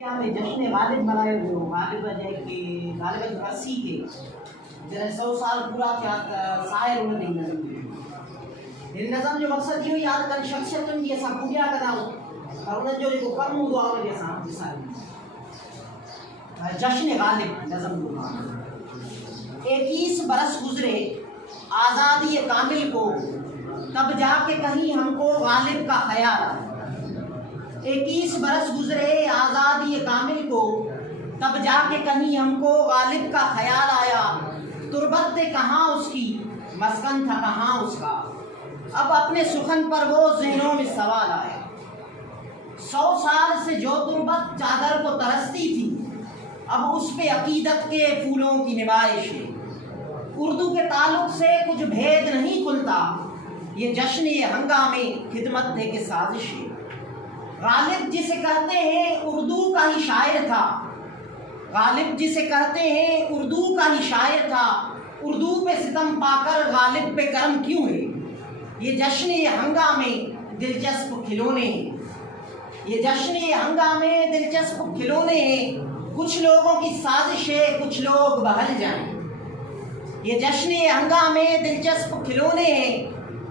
में जश्न गालिब मनाए हुए हो गालिब के गालिब रस्सी के जरा 100 साल पूरा क्या शायर उन्होंने नज़म नज़म जो मकसद ये याद कर शख्सियत उनकी असां पूजा कंदा और उन्हनि जो जेको कर्म हूंदो आहे उनखे असां ॾिसायूं। जश्न गालिब नज़म 21 बरस गुजरे आज़ादी कामिल को तब जाके कहीं हमको गालिब का ख्याल आया। 21 बरस गुजरे आज़ादी कामिल को तब जाके कहीं हमको गालिब का ख्याल आया। तुरबत कहाँ उसकी मस्कन था कहाँ उसका, अब अपने सुखन पर वो ज़हनों में सवाल आया। 100 साल से जो तुरबत चादर को तरसती थी अब उस पे अकीदत के फूलों की निमाइश है। उर्दू के ताल्लुक से कुछ भेद नहीं खुलता, ये जश्न ये हंगामे खिदमत थे कि साजिश है। गालिब जिसे कहते हैं उर्दू का ही शायर था, गालिब जिसे कहते हैं उर्दू का ही शायर था। उर्दू पे सितम पाकर गालिब पे करम क्यों है। ये जश्न ये हंगामे दिलचस्प खिलौने हैं, ये जश्न ये हंगामे दिलचस्प खिलौने हैं। कुछ लोगों की साजिश है कुछ लोग बहल जाएं। ये जश्न ये हंगामे दिलचस्प खिलौने हैं,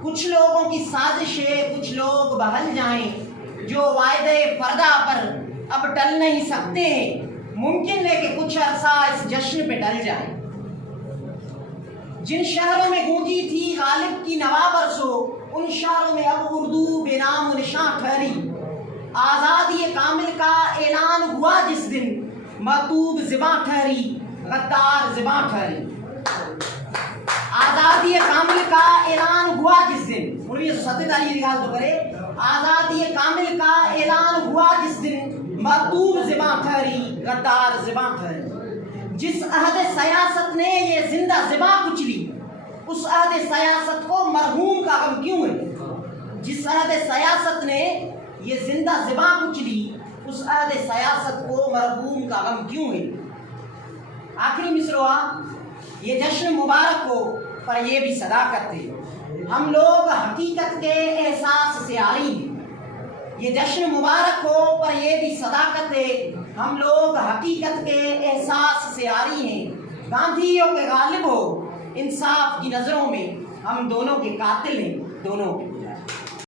कुछ लोगों की साजिश है कुछ लोग बहल जाएं। जो वायदे पर्दा पर अब टल नहीं सकते, मुमकिन है कि कुछ अरसा इस जश्न पे टल जाए। जिन शहरों में गूंजी थी गालिब की नवा बरसों, उन शहरों में अब उर्दू बेनाम निशान ठहरी। आज़ादी कामिल का ऐलान हुआ जिस दिन, मतूब ज़िबां ठहरी गद्दार ज़िबां ठहरी। आज़ादी कामिल का ऐलान हुआ जिस दिन 1947 की बात तो करे। आज़ादी कामिल का ऐलान हुआ जिस दिन, मतूब ज़िबां ठहरी गद्दार ज़िबां ठहरी। जिस अहद सयासत ने ये जिंदा ज़िबां कुचली, उस अहद सयासत को मरहूम का गम क्यों है। जिस अहद सयासत ने ये जिंदा ज़िबां कुचली, उस अहद सयासत को मरहूम का गम क्यों है। आखिरी मिसरवा, ये जश्न मुबारक हो पर ये भी सदाकत है। हम लोग हकीकत के एहसास से आरी हैं। ये जश्न मुबारक हो पर ये भी सदाकत है। हम लोग हकीकत के एहसास से आरी हैं। गांधियों के गालिब हो इंसाफ की नज़रों में, हम दोनों के कातिल हैं दोनों के।